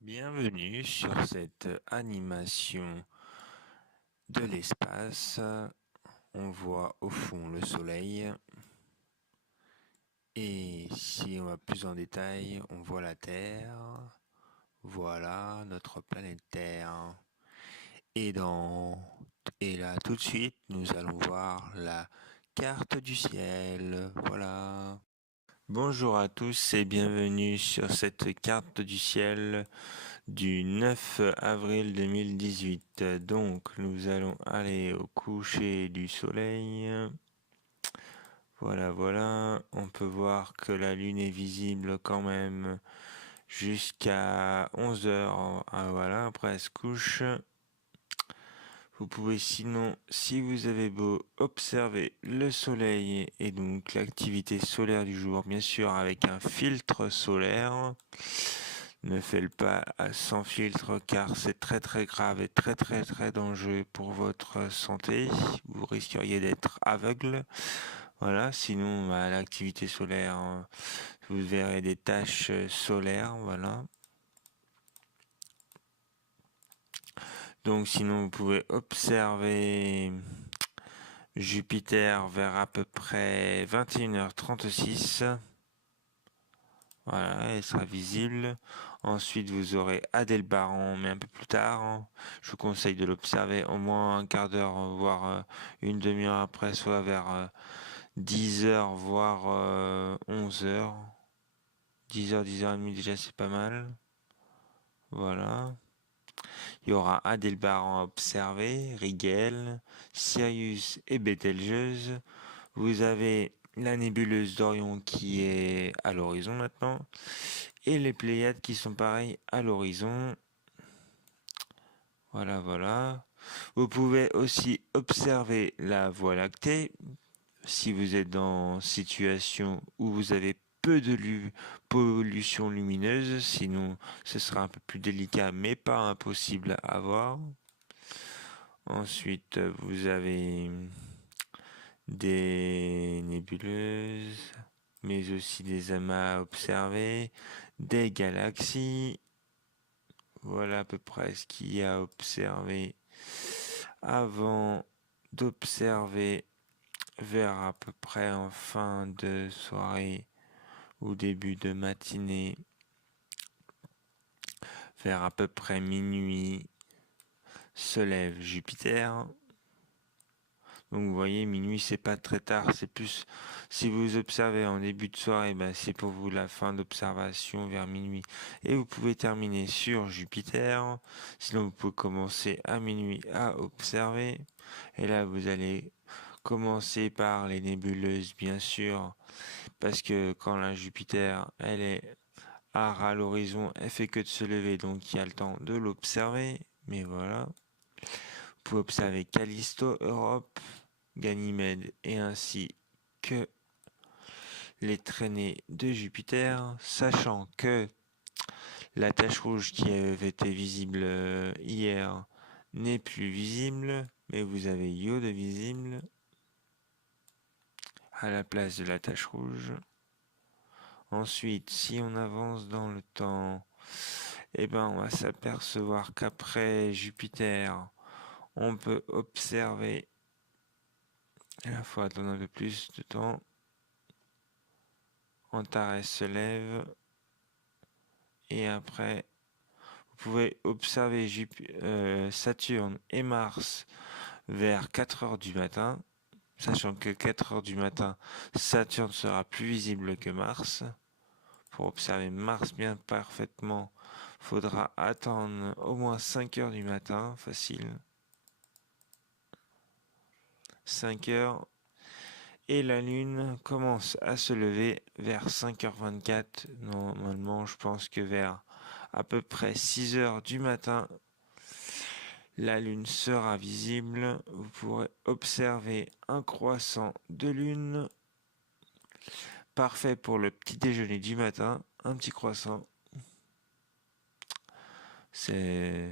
Bienvenue sur cette animation de l'espace. On voit au fond le soleil. Et si on va plus en détail, on voit la Terre. Voilà notre planète Terre. Et là tout de suite, nous allons voir la carte du ciel. Voilà. Bonjour à tous et bienvenue sur cette carte du ciel du 9 avril 2018. Donc nous allons aller au coucher du soleil. Voilà, on peut voir que la lune est visible quand même jusqu'à 11 heures. Ah, voilà, après elle se couche. Vous pouvez sinon, si vous avez beau observer le soleil et donc l'activité solaire du jour, bien sûr avec un filtre solaire, ne faites pas sans filtre car c'est très grave et très dangereux pour votre santé. Vous risqueriez d'être aveugle. Voilà, sinon l'activité solaire, vous verrez des taches solaires, voilà. Donc sinon vous pouvez observer Jupiter vers à peu près 21h36. Voilà, elle sera visible. Ensuite, vous aurez Adélbaran, mais un peu plus tard. Je vous conseille de l'observer au moins un quart d'heure, voire une demi-heure après, soit vers 10h, voire 11h. 10h, 10h30 déjà, c'est pas mal. Voilà. Il y aura Adélbaran à observer, Rigel, Sirius et Bételgeuse. Vous avez la nébuleuse d'Orion qui est à l'horizon maintenant. Et les Pléiades qui sont pareilles à l'horizon. Voilà. Vous pouvez aussi observer la Voie lactée. Si vous êtes dans situation où vous avez peu de pollution lumineuse, sinon ce sera un peu plus délicat mais pas impossible à voir. Ensuite, vous avez des nébuleuses, mais aussi des amas à observer, des galaxies. Voilà à peu près ce qu'il y a à observer avant d'observer vers à peu près en fin de soirée ou début de matinée, vers à peu près minuit, se lève Jupiter. Donc vous voyez, minuit c'est pas très tard, c'est plus si vous observez en début de soirée, c'est pour vous la fin d'observation vers minuit. Et vous pouvez terminer sur Jupiter. Sinon vous pouvez commencer à minuit à observer. Et là vous allez commencer par les nébuleuses bien sûr, parce que quand la Jupiter elle est à l'horizon, elle fait que de se lever, donc il y a le temps de l'observer. Mais voilà. Vous pouvez observer Callisto, Europe, Ganymède et ainsi que les traînées de Jupiter, sachant que la tache rouge qui avait été visible hier n'est plus visible, mais vous avez Io de visible à la place de la tache rouge. Ensuite, si on avance dans le temps, on va s'apercevoir qu'après Jupiter, on peut observer, il faut attendre un peu plus de temps, Antares se lève, et après, vous pouvez observer Saturne et Mars vers 4 heures du matin, sachant que 4 heures du matin, Saturne sera plus visible que Mars. Pour observer Mars bien parfaitement, faudra attendre au moins 5 heures du matin, facile. 5 heures. Et la Lune commence à se lever vers 5h24. Normalement, je pense que vers à peu près 6 heures du matin, la Lune sera visible. Vous pourrez observer un croissant de Lune. Parfait pour le petit déjeuner du matin. Un petit croissant. C'est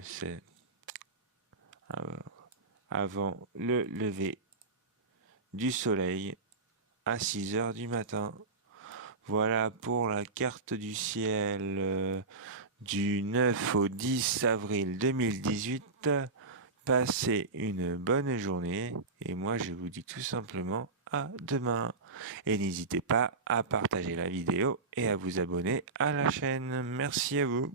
avant le lever du soleil à 6 heures du matin. Voilà pour la carte du ciel du 9 au 10 avril 2018. Passez une bonne journée et moi je vous dis tout simplement à demain. Et n'hésitez pas à partager la vidéo et à vous abonner à la chaîne. Merci à vous.